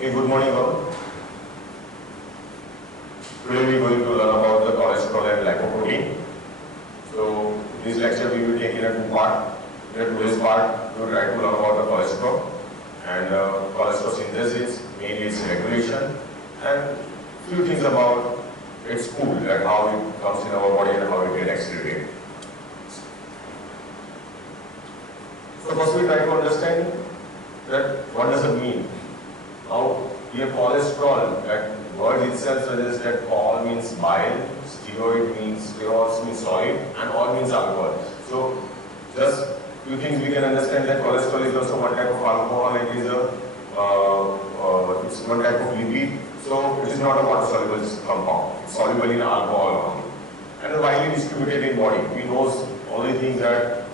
Okay, good morning all. Today we are going to learn about the cholesterol and lipoprotein. So, in this lecture we will take in a two part. In today's part, we will try to learn about the cholesterol and cholesterol synthesis, mainly its regulation, and few things about its food, and how it comes in our body and how it gets excreted. So first we try to understand that what does it mean. Now, here cholesterol, that word itself suggests that chol means bile, steroid means sterols means solid, and all means alcohol. So, just few things we can understand that cholesterol is also one type of alcohol. It is it's one type of lipid. So, it is not a water soluble compound. It's soluble in alcohol only, and widely distributed in body. We know all the things that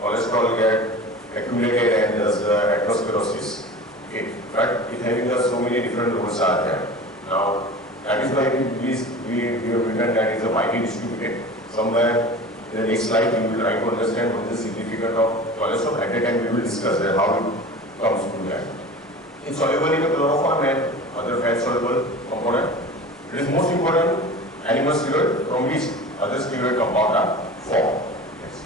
cholesterol get accumulated and does the atherosclerosis. Okay, but it having so many different roles are there. Now, that is why we have written that is a widely distributed. Somewhere in the next slide, we will try to understand what is the significance of cholesterol. At that time, we will discuss that how it comes to that. It's soluble in the chloroform and other fat soluble component. It is most important animal steroid from which other steroid compounds are formed. Yes.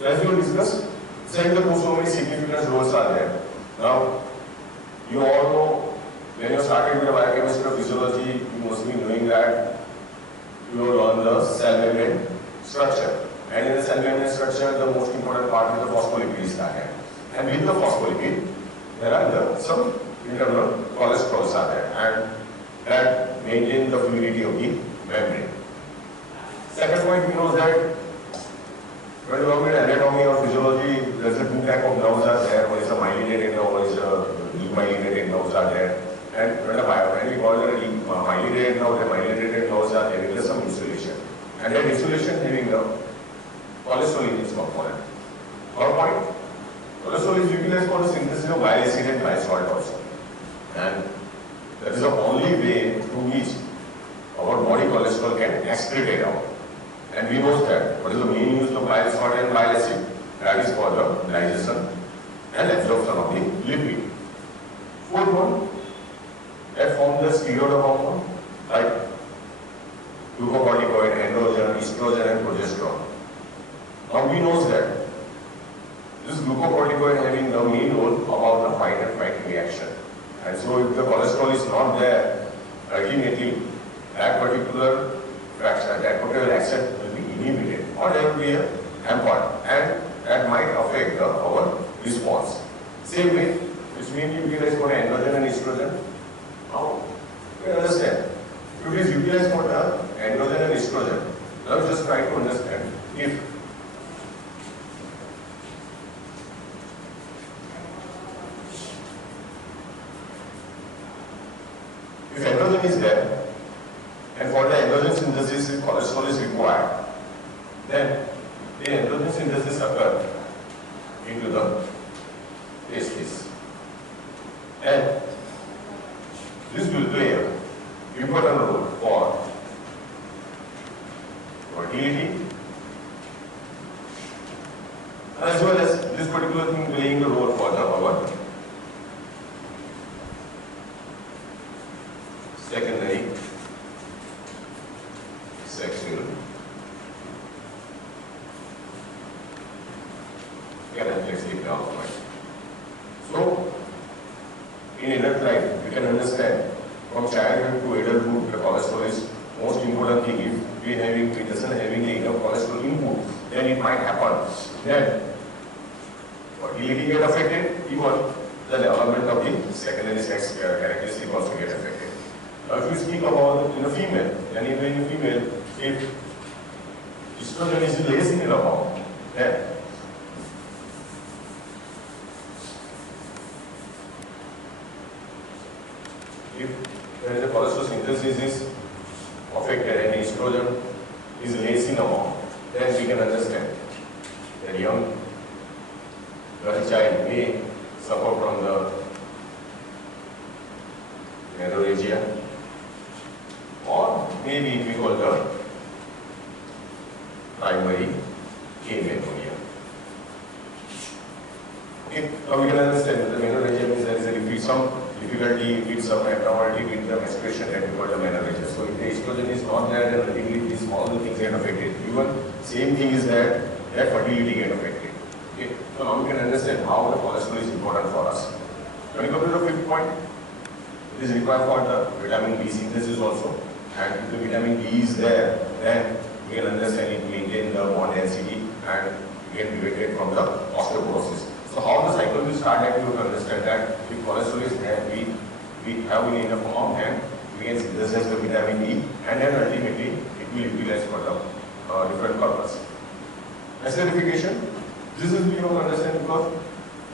So, as we will discuss, saying the so many significant roles are there. Now, you all know when you started with the biochemistry or physiology, you must be knowing that you will learn the cell membrane structure. And in the cell membrane structure, the most important part is the phospholipid is there. And with the phospholipid, there are some internal cholesterols are there, and that maintain the fluidity of the membrane. Second point, we know that when you look at anatomy or physiology, there is a two type of nerves are there. One is a myelinated nerve, one is a demyelinated nerves are there. And when we call it a myelinated nerve, the myelinated nerves are having some insulation. And that insulation having the cholesterol in its component. Third point, cholesterol is utilized for the synthesis of bile acid and bile salt also. And that is the only way through which our body cholesterol can excrete out. And we know that what is the main use of bile salt and bile acid? That is for the digestion and absorption of the lipid. Fourth one, that forms the steroid hormone like glucocorticoid, androgen, estrogen, and progesterone. Now we know that this glucocorticoid having the main role about the fight and flight reaction. And so if the cholesterol is not there, ultimately that particular fraction, that particular action will be inhibited, or there will be a hampered, and that might affect our response. Same way, which means you utilize for androgen and estrogen. How? You understand? If it is utilized for the androgen and estrogen, now just try to understand if androgen is there, and for the androgen synthesis, if cholesterol is required, then the androgen synthesis occurs into the testes. And this will play an important role for fertility, as well as this particular thing playing the role for our secondary sexual characteristic development. So, in adult life, you can understand from childhood to adulthood, the cholesterol is most important thing. If we doesn't having enough cholesterol input, then it might happen. Then fertility get affected, even the development of the secondary sex characteristic also get affected. Now, if you speak about in a female, then even in a female, if estrogen is less in a amount, then if there is a cholesterol synthesis is affected and estrogen is less in amount, then we can understand that young girl child may suffer from the menorrhagia, or maybe we call the primary amenorrhea. Okay, now we can understand that the menorrhagia means there is some difficulty with some abnormality with the menstruation that we call the menorrhagia. So if the estrogen is not there, then ultimately these all the things get affected. Even same thing is that fertility get affected. Okay, so now we can understand how the cholesterol is important for us. When we come to the fifth point, it is required for the vitamin B synthesis also. And if the vitamin B is there, then we can understand it maintain the bond density and get prevented from the osteoporosis. So how the cycle will start, that you have to understand that if cholesterol is there, we have in enough amount and we can synthesize the vitamin B, and then ultimately it will utilize for the different purpose. Acidification, this is we have to understand because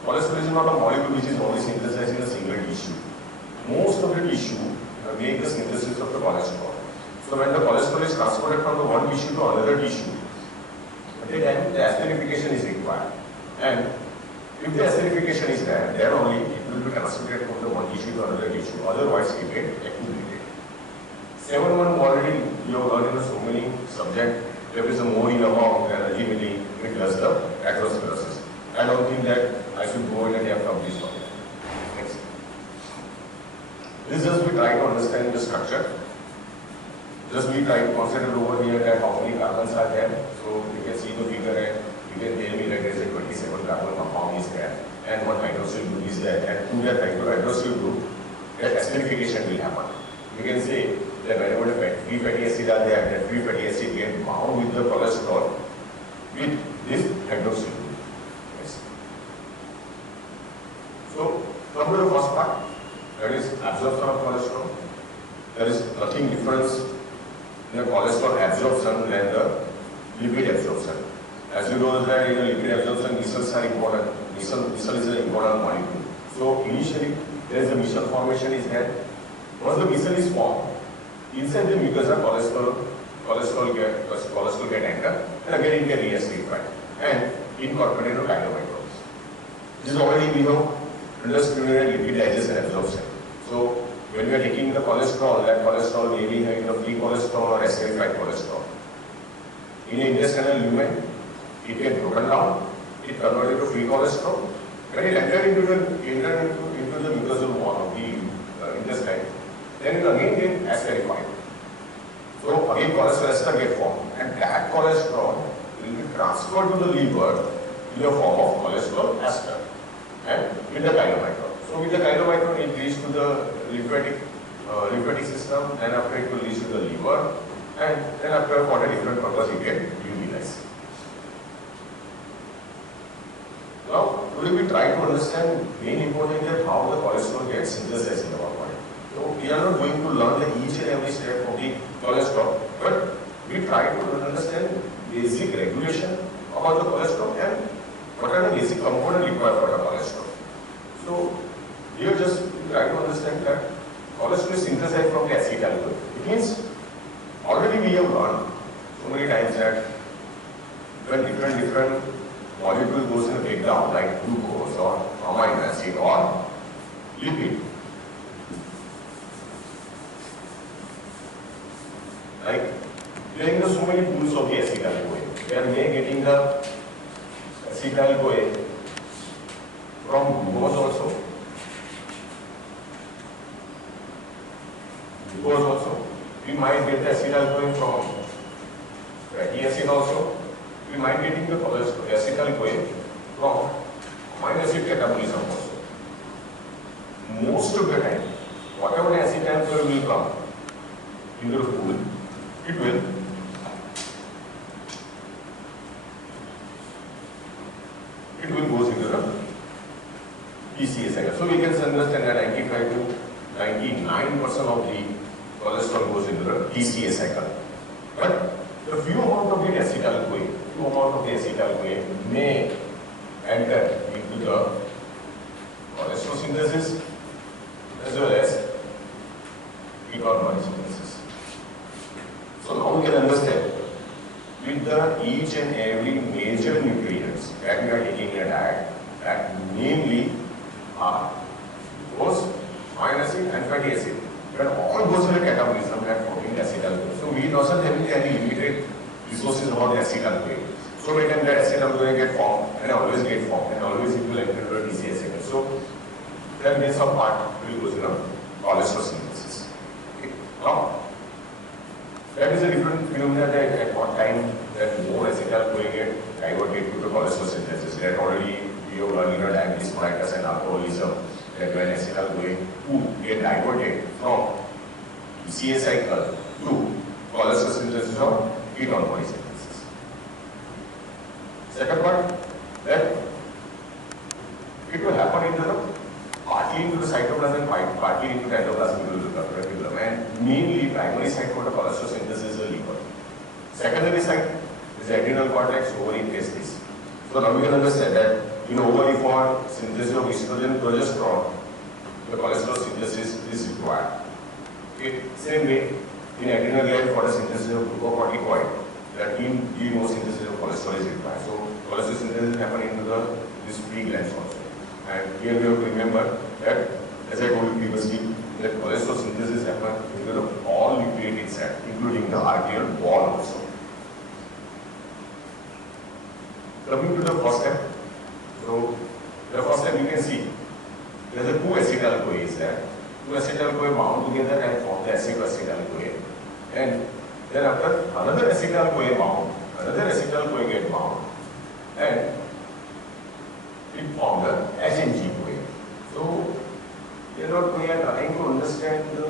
cholesterol is not a molecule which is only synthesized in a single tissue. Most of the tissue make the synthesis of the cholesterol. So when the cholesterol is transported from the one tissue to another tissue, at that time the acidification is required. And if the acidification is there, then only it will be transmitted from the one tissue to another tissue. Otherwise, it get accumulated. 7-1 already you have learned in so many subjects. There is a more in amount and ultimately it does the atherosclerosis. I don't think that I should go in a depth of this topic. Next. This just we try to understand the structure. Just we try to consider over here that how many carbons are there. So you can see the figure and you can tell me that there is a 27 carbon compound is there and one hydroxyl group is there, and to that hydroxyl group that acidification will happen. You can say that whenever the free fatty acid are there, that free fatty acid get bound with the cholesterol with this hydroxyl group. Yes. So come to the first part, that is absorption of cholesterol. There is nothing difference in the cholesterol absorption than the lipid absorption. As you know that in the lipid absorption, micelles are important. Micelle is an important molecule. So initially there is a micelle formation is there. Once the micelle is formed, inside the mucosa cholesterol get entered and again it get reacidified and incorporated into chylomicrons. This is already we have understood lipid digestion absorption. So when we are taking the cholesterol, that cholesterol may be having the free cholesterol or acidified cholesterol. In the intestinal lumen, it gets broken down, it converted to free cholesterol. When it entered into the mucosal wall of the intestine, then it again gets acidified. So again cholesterol ester get formed, and that cholesterol will be transferred to the liver in the form of cholesterol ester and with the chylomicron. So with the chylomicron it reaches to the lymphatic system, then after it will reach to the liver, and then after for a different purpose it get utilized. Now today we try to understand main important that how the cholesterol gets synthesized in our body. So we are not going to learn each and every step of the cholesterol, but we try to understand basic regulation about the cholesterol and what are the basic components required for the cholesterol. So here just try to understand that cholesterol is synthesized from the acetyl. It means already we have learned so many times that when different molecule goes in a breakdown like glucose or amino acid or lipid, like we are getting so many pools of the acetyl-CoA. We are getting the acetyl-CoA from glucose also. We might get the acetyl-CoA from fatty acid also. We might getting the acetyl-CoA from amino acid catabolism also. Most of the time, whatever the acetyl-CoA will come into the pool, it will goes into the PCA cycle. So we can understand that 95 to 99% of the cholesterol goes into the PCA cycle. But the few amount of the acetyl-CoA may enter into the cholesterol synthesis as well as ketone synthesis. So now we can understand with the each and every major nutrients that we are taking in a diet, that mainly are those amino acid and fatty acid. When all goes in the catabolism and forming acetyl-CoA. So we doesn't have any limited resources about the acetyl-CoA. So we can get acetyl-CoA get formed and always get formed and always it will enter the and then some part will go in a cholesterol synthesis. Okay. Now, that is a different phenomena that at one time that more acetyl-CoA get diverted to the cholesterol synthesis. That already we have learned in diabetes mellitus and alcoholism that when acetyl-CoA get diverted from CA cycle to cholesterol synthesis or ketone body synthesis. Second part, that it will happen into the partly into the cytoplasm and partly into the endoplasmic reticulum, and mainly primary site for the cholesterol synthesis is the liver. Secondary site is the adrenal cortex, ovary, testes. So now we can understand that in ovary for synthesis of estrogen, progesterone, the cholesterol synthesis is required. Okay. Same way, in adrenal gland for the synthesis of glucocorticoid, that GMO synthesis of cholesterol is required. So cholesterol synthesis happen into these three glands also. And here we have to remember that, as I told you previously, that cholesterol synthesis happens into all nucleated cells, including the arterial wall also. Coming to the first step, so the first step you can see, there are two acetyl-CoAs there. Two acetyl-CoA bound together and form the acetyl-CoA. And then after another acetyl-CoA bound, another acetyl-CoA get bound, and it formed the HMG-CoA. So, we are trying to understand the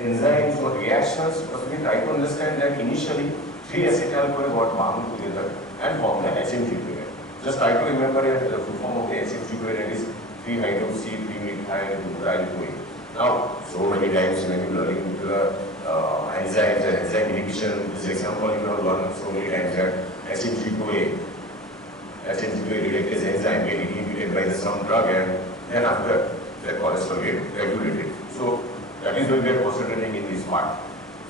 enzymes or reactions, but we try to understand that initially 3 acetyl-CoA got bound together and formed the HMG-CoA. Just try to remember the full form of the HMG-CoA, that is 3-hydroxy-3-methyl-CoA. Now, so many times when you are learning the enzymes and enzyme inhibition, this example you have learned so many times that HMG-CoA reductase enzyme get inhibited by some drug, and then after that cholesterol get regulated. So that is why we are concentrating in this part.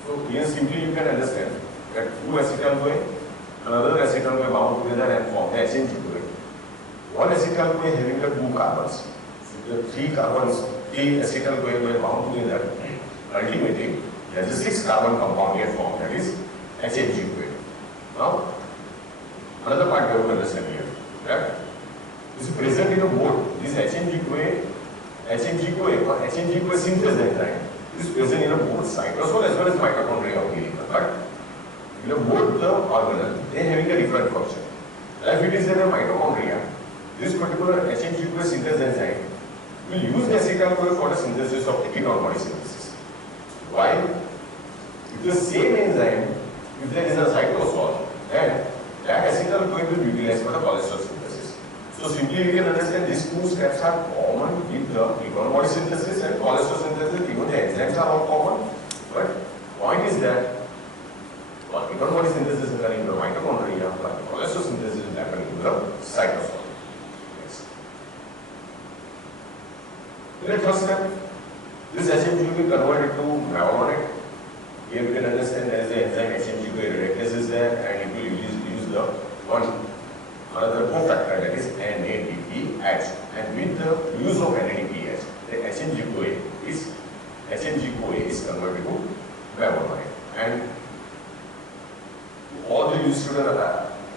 So here simply you can understand that two acetyl-CoA, another acetyl-CoA bound together and form the HMG-CoA. One acetyl-CoA having the 2 carbons. So the 3 carbons, 3 acetyl-CoA were bound together. Ultimately, there is a 6 carbon compound get formed, that is HMG-CoA. Now, another part we have to understand here, that is present in a both. This HMG-CoA or HMG-CoA synthase enzyme is present in a both cytosol as well as mitochondria of the liver. But in both the organelles, they are having a different function. If it is in a mitochondria, this particular HMG-CoA synthase enzyme will use the acetyl-CoA for the synthesis of the ketone body synthesis. While if the same enzyme, if there is a cytosol, then that acetyl-CoA will be utilized for the cholesterol synthesis. So simply we can understand these two steps are common with the ketone body synthesis and cholesterol synthesis. Even the enzymes are all common. But point is that ketone body synthesis is happening in the mitochondria, but cholesterol synthesis is happening in the cytosol. Next. In the first step, this HMG will be converted to mevalonate. Here we can understand there is an enzyme HMG-CoA reductase is there, and it will use the another cofactor, that is NADPH. And with the use of NADPH, the HMG-CoA is converted to mevalonate. And all the new students,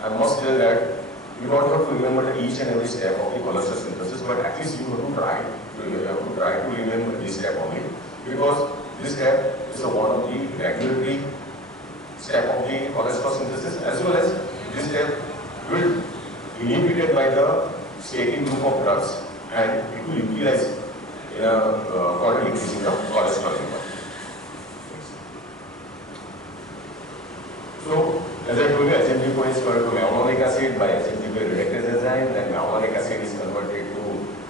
I must tell that you don't have to remember each and every step of the cholesterol synthesis, but at least you have to try to remember this step only, because this step is one of the regulatory step of the cholesterol synthesis, as well as this step will be inhibited by the statin group of drugs, and it will utilize for decreasing the cholesterol level. So, as I told you, HMG-CoA is converted to mevalonic acid by HMG-CoA reductase enzyme, then mevalonic acid is converted to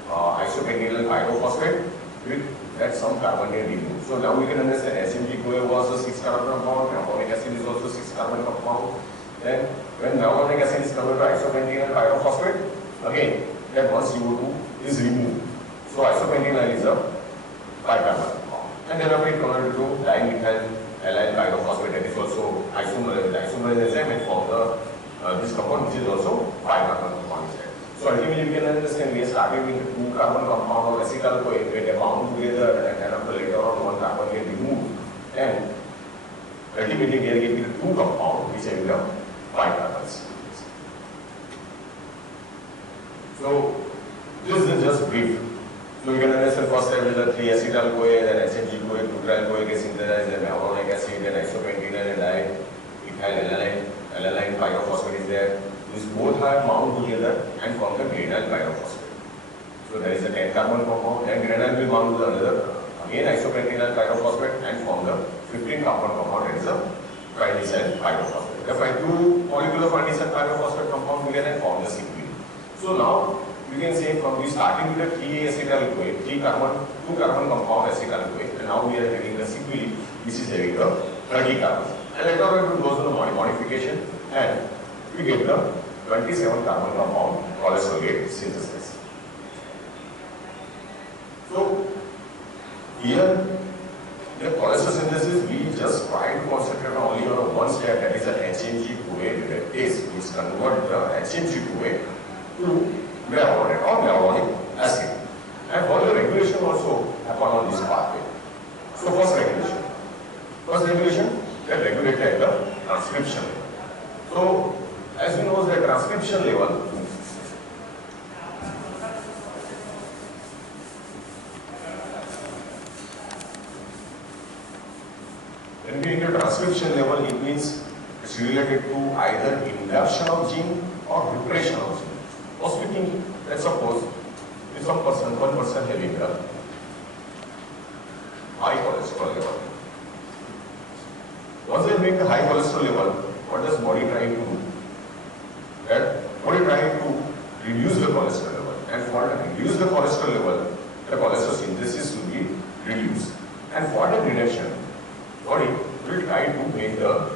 isopentyl pyrophosphate with that some carbon get removed. So now we can understand HMG-CoA was a 6 carbon compound, mevalonic acid is also 6 carbon compound. Then when mevalonic acid is converted to isopentyl pyrophosphate, again that one CO2 is removed. So isopentyl is a 5 carbon compound. And then after it converted to dimethyl allyl pyrophosphate, that is also isomerase enzyme, and form this compound which is also 5 carbon compound. So ultimately we can understand we are starting with 2 carbon compound of acetyl-CoA, get bound together, and then after later on 1 carbon get removed, and ultimately we are getting 2 compound which are 5 carbons. So this is just brief. So you can understand first step is the 3-acetyl-CoA, then HMG-CoA, butyl-CoA gets synthesized, then hyaluronic acid, then isopentenyl and diethyl-alanine pyrophosphate is there. These both are bound together and form the grenyl pyrophosphate. So there is a 10-carbon compound, then grenyl will bound to another again isopentenyl pyrophosphate and form the 15-carbon compound, that is a tridecyl pyrophosphate. The 2 molecular tridecyl pyrophosphate compound together and form the sequence. So now you can say from we starting with the 3-acetyl-CoA, 2-carbon compound acetyl-CoA, and now we are getting the sequence which is having the 30 carbons. And later on we go to the modification and we get the 27-carbon compound cholesterol gate synthesis. So here the cholesterol synthesis we just try to concentrate only on one step, that is the HMG-CoA reductase, which convert the HMG-CoA to hyaluronic or hyaluronic acid. And all the regulation also happen on this pathway. So first regulation that regulates at the transcription level. So as we know, the transcription level when we enter transcription level, it means it's related to either induction of gene or repression of gene. For speaking, let's suppose if one person having a high cholesterol level. Once they make the high cholesterol level, what does body try to do? That body try to reduce the cholesterol level, and for reduce the cholesterol level, the cholesterol synthesis will be reduced. And for the reduction, body will try to make the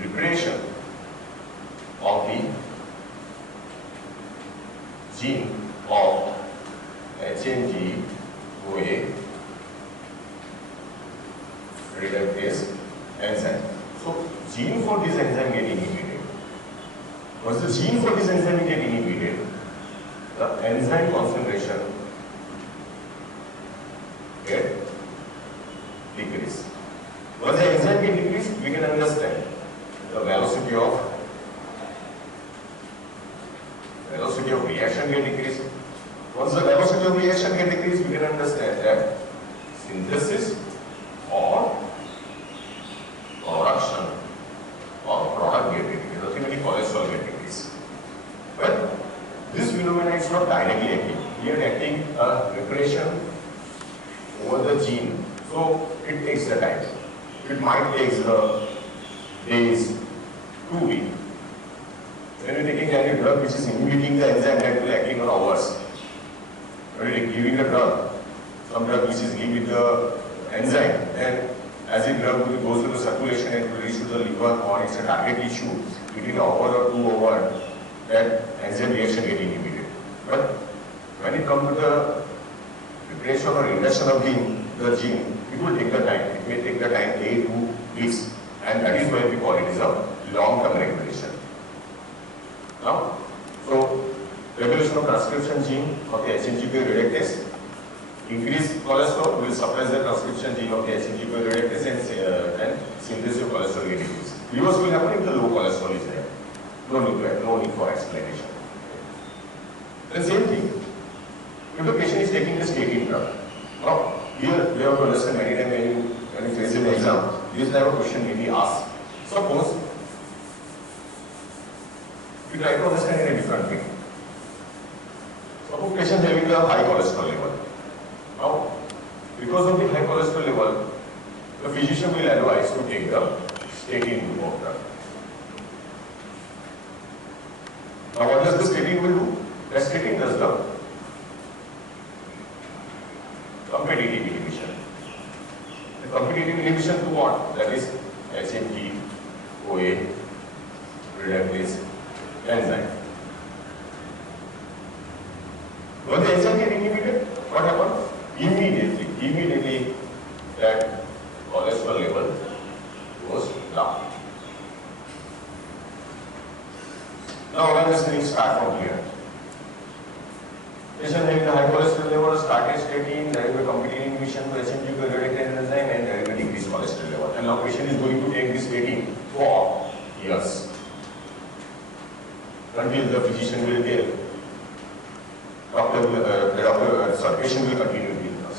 repression of the gene of HMG-CoA reductase enzyme. So gene for this enzyme get inhibited. Once the gene for this enzyme get inhibited, the enzyme concentration get decreased. Once the enzyme get decreased, we can understand the velocity of reaction get decreased. Once the velocity of reaction get decreased, we can understand that synthesis or production of product get decreased. Ultimately, cholesterol get decreased. But this phenomena is not directly acting. We are acting a repression over the gene. So it takes the time. It might take the days, 2 weeks. When you are taking any drug which is inhibiting the enzyme, that will acting on hours. When you are giving a drug, some drug which is given with the enzyme, and as the drug goes to the circulation and will reach to the liver or it's a target tissue, within an hour or 2 hours, that enzyme reaction get inhibited. But when it comes to the repression or induction of the gene, it will take the time. It may take the time 8 to 2 weeks, and that is why we call it as a long-term regulation. Now, so regulation of transcription gene of the HMG-CoA reductase, increase cholesterol will suppress the transcription gene of the HMG-CoA reductase and synthesis of cholesterol will decrease. Reverse will happen if the low cholesterol is there. No need for explanation. The same thing, if the patient is taking the statin drug. Now, here we have to understand many times when you face an exam, this type of question may be asked. Suppose we try to understand in a different way. Suppose patient having a high cholesterol level. Now, because of the high cholesterol level, the physician will advise to take the statin group of drug. Now, what does the statin will do? The statin does the competitive inhibition. The competitive inhibition to what? That is HMG-CoA reductase enzyme. When the enzyme gets inhibited, what happens? Immediately that cholesterol level goes down. Now understanding start from here. Patient having the high cholesterol level started statin, there is a competitive inhibition to HMG-CoA reductase enzyme, and there is a decreased cholesterol level. And now patient is going to take this statin for years, until the physician will tell patient will continue with the drug.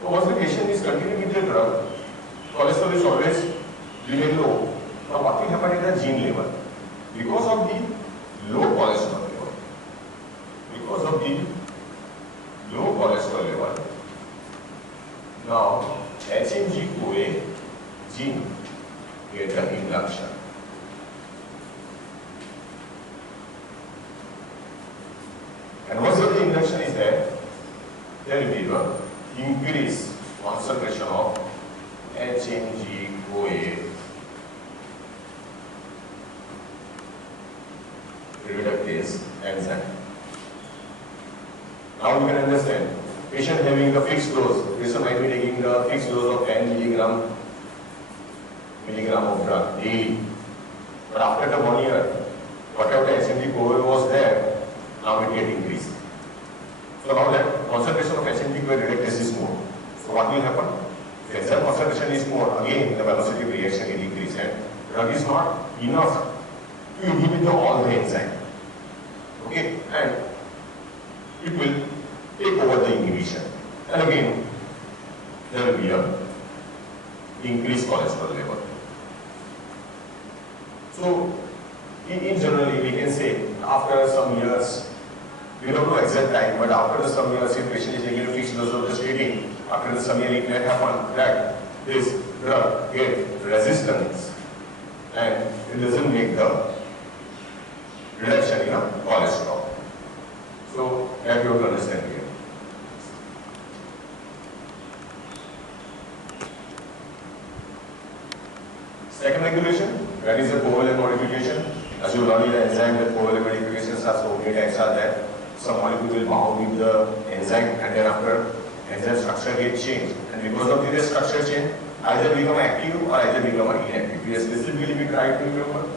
So once the patient is continuing with the drug, cholesterol is always remain low. Now what will happen at the gene level? Because of the low cholesterol level, now HMG-CoA gene get the induction. And once the induction is there will be the increased concentration of HMG-CoA reductase enzyme. Now you can understand, patient having the fixed dose, patient might be taking the fixed dose of 10 milligram of drug daily. But after the 1 year, whatever the HMG-CoA was there, now it get increased. So now that concentration of HMG-CoA reductase is more. So what will happen? If enzyme concentration is more, again the velocity of reaction will increase and drug is not enough to inhibit all the enzyme. Okay, and it will take over the inhibition. And again, there will be a increased cholesterol level. So, in generally, we can say after some years, we don't know exact time, but after some years, if patient is taking a fixed dose of the statin, after some year it may happen that this drug get resistance and it doesn't make the reduction in cholesterol. So, that you have to understand here. Second regulation, that is the covalent modification. As you learn in the enzyme, the covalent modifications are so many types are there. Some molecule will bound with the enzyme and then after enzyme structure gets changed. And because of this structure change, either become active or either become inactive. We specifically we try to remember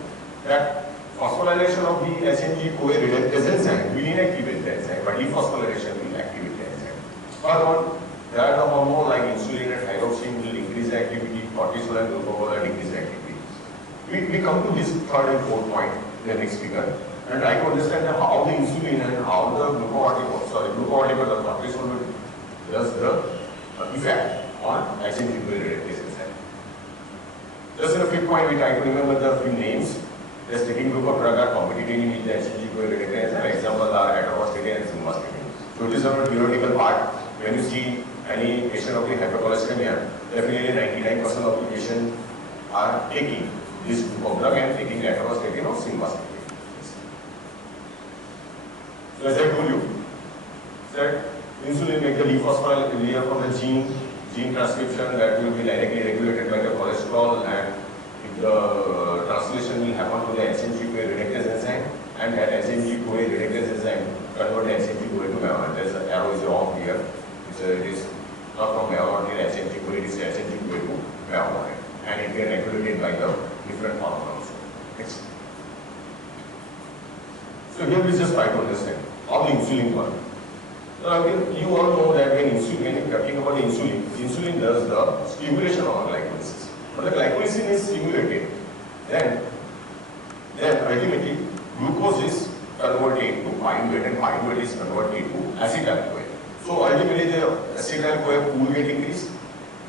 that phosphorylation of the HMG-CoA reductase enzyme will inactivate the enzyme, but dephosphorylation will activate the enzyme. Third one, there are the hormones like insulin and thyroxine will increase the activity, cortisol and glucagon will decrease the activity. We come to this third and fourth point in the next figure and try to understand how the insulin and how the glucagon the cortisol does the effect on HMG-CoA reductase enzyme. Just in a fifth point, we try to remember the few names. The statin group of drug are competing with the HMG-CoA reductase enzyme. Examples are atorvastatin and simvastatin. So it is a theoretical part. When you see any patient of the hypercholesteremia, definitely 99% of the patients are taking this group of drug and taking atorvastatin or simvastatin. So as I told you, that insulin make the dephosphorylation from the gene transcription that will be directly regulated by the cholesterol, and if the translation will happen to the HMG-CoA reductase enzyme, and that HMG-CoA reductase enzyme convert the HMG-CoA to malonate. There's an arrow is wrong here. It is not from malonate to HMG-CoA, it is HMG-CoA to malonate, and it is regulated by the different hormones. Next. So here we just try to understand how the insulin works. So again, you all know that when you're talking about the insulin does the stimulation of glycolysis. When the glycolysis is stimulated, then ultimately glucose is converted to pyruvate and pyruvate is converted to acetyl-CoA. So ultimately the acetyl-CoA pool get increased.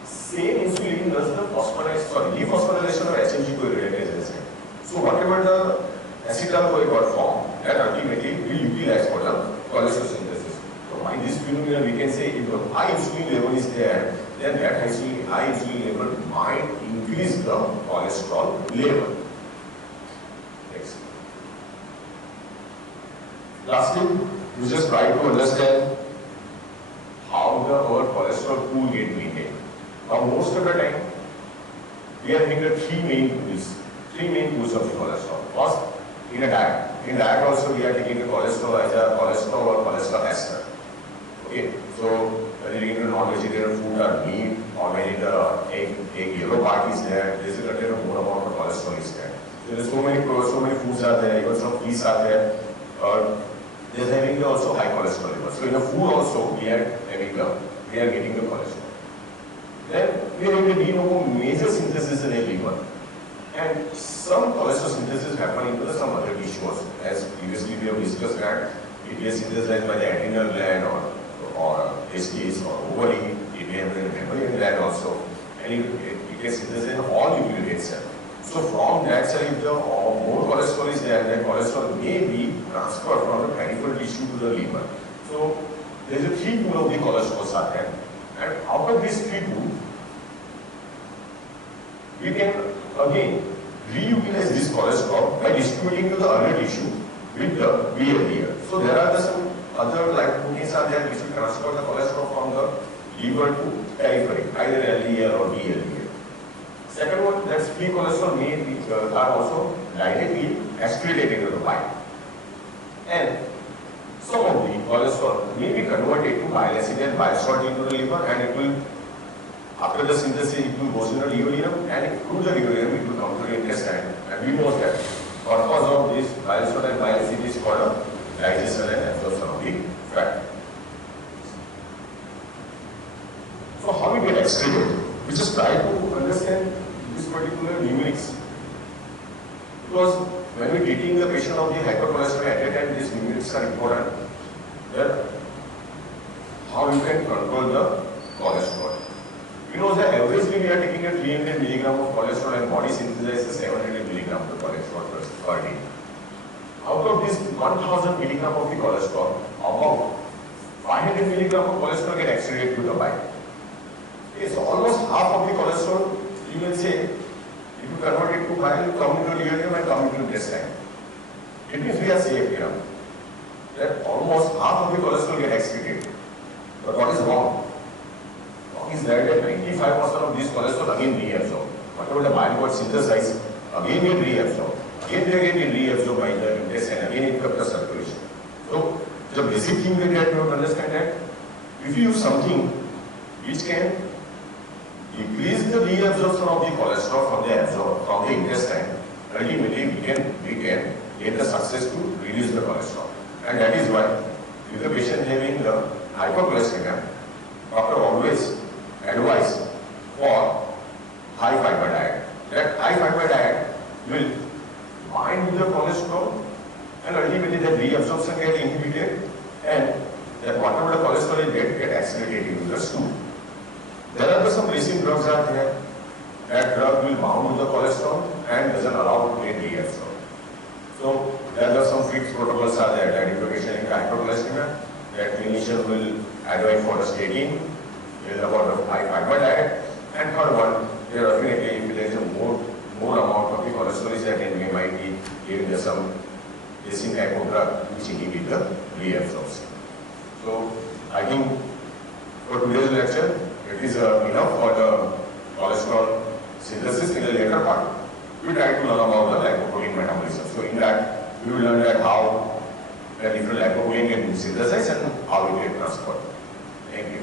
Same insulin does the dephosphorylation of HMG-CoA reductase enzyme. So whatever the acetyl-CoA got formed, that ultimately will utilize for the cholesterol synthesis. So by this phenomenon we can say if the high insulin level is there, then that high insulin level might increase the cholesterol level. Next. Lastly, we just try to understand how our cholesterol pool get maintained. Now most of the time, we are having the three main pools of the cholesterol. First, in a diet. In diet also we are taking the cholesterol as a cholesterol or cholesterol ester. Okay, so whether you eat non-vegetarian food or meat, or whether the egg yellow part is there, there is a certain more amount of cholesterol is there. So there are so many foods are there, even some fish are there. There is having also high cholesterol level. So in the food also we are getting the cholesterol. Then we are having the de novo major synthesis in a liver. And some cholesterol synthesis happen into some other tissues. As previously we have discussed that it gets synthesized by the adrenal gland or testes or ovary, it may have a mammalian gland also, and it gets synthesized in all nucleate cells. So from that cell, if the more cholesterol is there, then cholesterol may be transferred from the peripheral tissue to the liver. So there is a three pool of the cholesterol are there, and out of these three pools, we can again reutilize this cholesterol by distributing to the other tissue with the VLDL. So there are some other lipoproteins are there which will transfer the cholesterol from the liver to periphery, either LDL or VLDL. Second one, that free cholesterol may be, are also directly excreted into the bile. And some of the cholesterol may be converted to bile acid and bile salt into the liver, and it will, after the synthesis, it will go to the duodenum, and through the duodenum it will come to the intestine. And we know that purpose of this bile salt and bile acid is called a digestion and absorption of the fat. So how we get excreted? We just try to understand this particular numerics, because when we are treating the patient of the hypercholesterol at a time, these numerics are important. That how you can control the cholesterol. You know that averagely we are taking a 300 milligram of cholesterol and body synthesizes 700 milligram of cholesterol per day. Out of this 1000 milligram of the cholesterol, about 500 milligram of cholesterol get excreted to the bile. It's almost half of the cholesterol, you will say, if you convert it to bile, come into the duodenum and come into the intestine. It means we are safe here. That almost half of the cholesterol get excreted. But what is wrong? Wrong is that 95% of this cholesterol again reabsorbed. Whatever the bile got synthesized, again get reabsorbed. Again they get reabsorbed by the intestine, again it comes to circulation. So the basic thing that you have to understand that if you use something which can increase the reabsorption of the cholesterol from the intestine, ultimately we can get the success to reduce the cholesterol. And that is why if the patient having hypercholesteremia, doctor always advise for high fiber diet. That high fiber diet will bind with the cholesterol, and ultimately that reabsorption get inhibited, and that whatever the cholesterol is get accelerated into the stool. There are some racing drugs are there. That drug will bound to the cholesterol and doesn't allow to get reabsorbed. So there are some fixed protocols are there that if the patient in hypercholesteremia, that clinician will advise for the statin, about the high fiber diet, and third one, there are definitely if there is a more amount of the cholesterol is there, then we might be giving some racing type of drug which inhibit the reabsorption. So I think for today's lecture, it is enough for the cholesterol synthesis. In the later part, we try to learn about the lipoprotein metabolism. So in that, we will learn that how the different lipoprotein can be synthesized and how it gets transferred. Thank you.